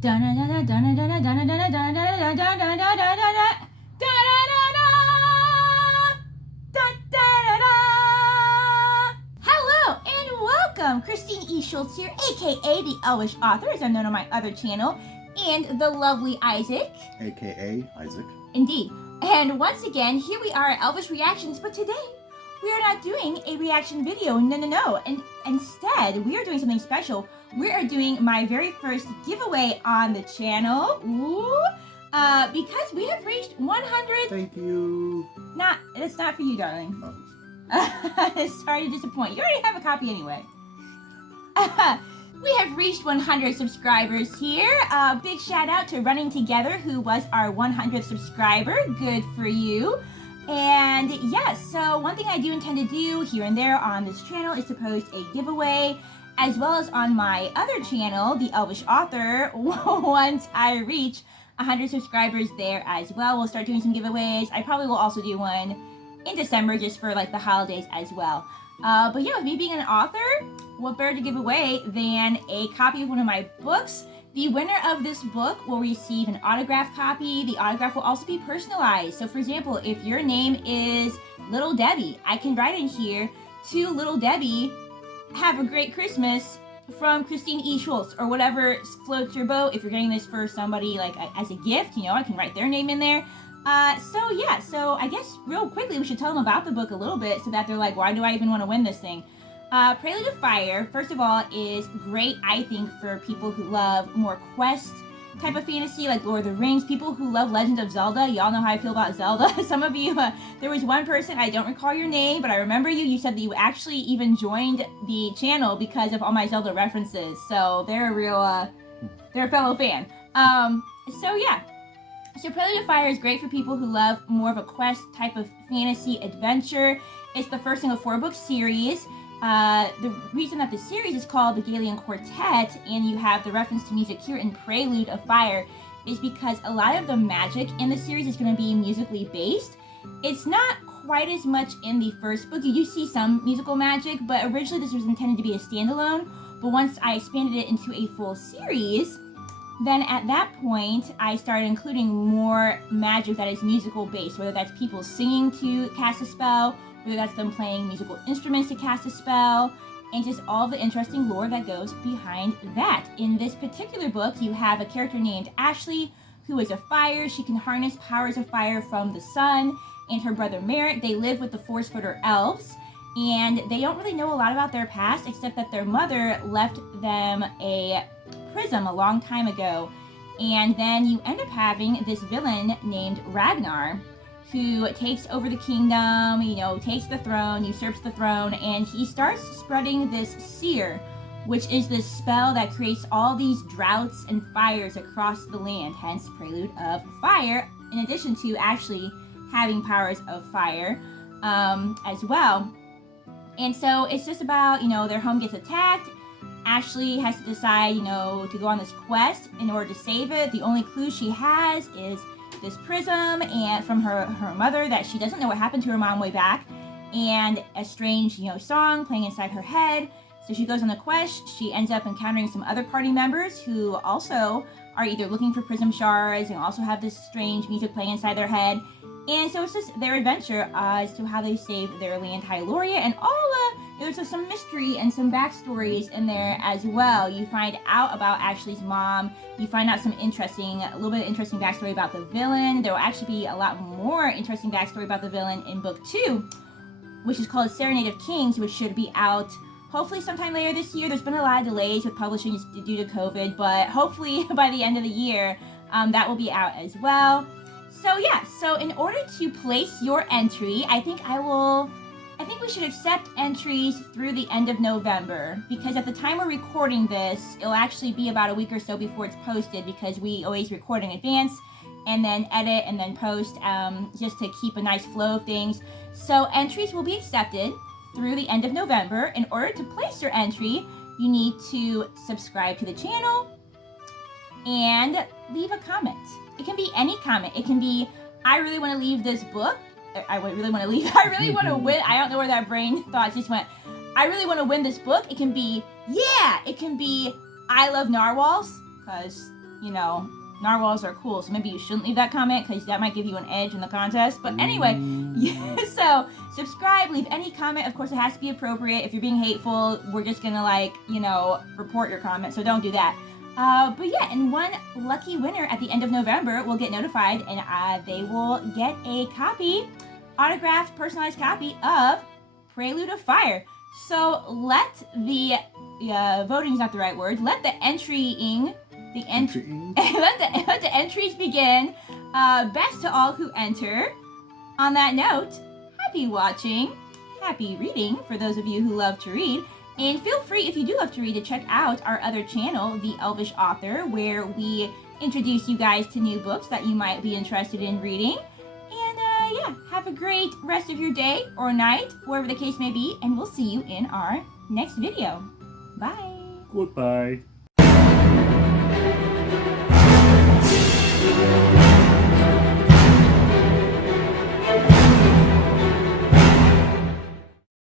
Hello and welcome! Christine E. Schulze here, aka the Elvish Author, as I'm known on my other channel, and the lovely Isaac, aka Isaac. Indeed. And once again, here we are at Elvish Reactions, but today we are not doing a reaction video. No. And instead, we are doing something special. We are doing my very first giveaway on the channel. Ooh. Because we have reached 100. Thank you. It's not for you, darling. Oh. Sorry to disappoint. You already have a copy anyway. We have reached 100 subscribers here. Big shout out to Running Together, who was our 100th subscriber. Good for you. And yes, so one thing I do intend to do here and there on this channel is to post a giveaway, as well as on my other channel, the Elvish Author, once I reach 100 subscribers there as well. We'll start doing some giveaways. I probably will also do one in December just for like the holidays as well. But yeah, with me being an author, what better to give away than a copy of one of my books? The winner of this book will receive an autographed copy. The autograph will also be personalized. So for example, if your name is Little Debbie, I can write in here, to Little Debbie, have a great Christmas from Christine E. Schulze, or whatever floats your boat. If you're getting this for somebody like as a gift, you know, I can write their name in there. So I guess real quickly we should tell them about the book a little bit so that they're like, why do I even want to win this thing? Prelude of Fire, first of all, is great, I think, for people who love more quest type of fantasy, like Lord of the Rings, people who love Legend of Zelda. Y'all know how I feel about Zelda. Some of you, there was one person, I don't recall your name, but I remember you. You said that you actually even joined the channel because of all my Zelda references. So they're a real, they're a fellow fan. So yeah. So Prelude of Fire is great for people who love more of a quest type of fantasy adventure. It's the first in a 4-book series. The reason that the series is called the Gailean Quartet, and you have the reference to music here in Prelude of Fire, is because a lot of the magic in the series is going to be musically based. It's not quite as much in the first book. You do see some musical magic, but originally this was intended to be a standalone. But once I expanded it into a full series, then at that point, I started including more magic that is musical based, whether that's people singing to cast a spell, whether that's them playing musical instruments to cast a spell, and just all the interesting lore that goes behind that. In this particular book, you have a character named Ashley, who is a fire. She can harness powers of fire from the sun, and her brother Merritt. They live with the Force-footer elves, and they don't really know a lot about their past, except that their mother left them a prism a long time ago. And then you end up having this villain named Ragnar, who takes over the kingdom, you know, takes the throne, usurps the throne, and he starts spreading this seer, which is this spell that creates all these droughts and fires across the land, hence Prelude of Fire, in addition to actually having powers of fire as well. And so it's just about, you know, their home gets attacked. Ashley has to decide, you know, to go on this quest in order to save it. The only clue she has is this prism and from her mother that she doesn't know what happened to her mom way back, and a strange, you know, song playing inside her head. So she goes on the quest. She ends up encountering some other party members who also are either looking for prism shards and also have this strange music playing inside their head. And so it's just their adventure as to how they save their land Hyloria, and all there's just some mystery and some backstories in there as well. You find out about Ashley's mom. You find out some a little bit of interesting backstory about the villain. There will actually be a lot more interesting backstory about the villain in book 2, which is called Serenade of Kings, which should be out hopefully sometime later this year. There's been a lot of delays with publishing due to COVID, but hopefully by the end of the year, that will be out as well. So yeah, so in order to place your entry, I think we should accept entries through the end of November, because at the time we're recording this, it'll actually be about a week or so before it's posted, because we always record in advance and then edit and then post just to keep a nice flow of things. So entries will be accepted through the end of November. In order to place your entry, you need to subscribe to the channel and leave a comment. It can be any comment. It can be, I really want to leave this book. I really want to win. I don't know where that brain thought just went. I really want to win this book. It can be, yeah. It can be, I love narwhals, because you know, narwhals are cool, so maybe you shouldn't leave that comment because that might give you an edge in the contest. But anyway, so subscribe, leave any comment. Of course, it has to be appropriate. If you're being hateful, we're just gonna like, you know, report your comment, so don't do that. But yeah, and one lucky winner at the end of November will get notified, and they will get a copy, autographed, personalized copy of Prelude of Fire. So let the voting's not the right word. Let the entrying. Let the entries begin. Best to all who enter. On that note, happy watching, happy reading for those of you who love to read. And feel free, if you do love to read, to check out our other channel, The Elvish Author, where we introduce you guys to new books that you might be interested in reading. And yeah, have a great rest of your day or night, wherever the case may be, and we'll see you in our next video. Bye. Goodbye.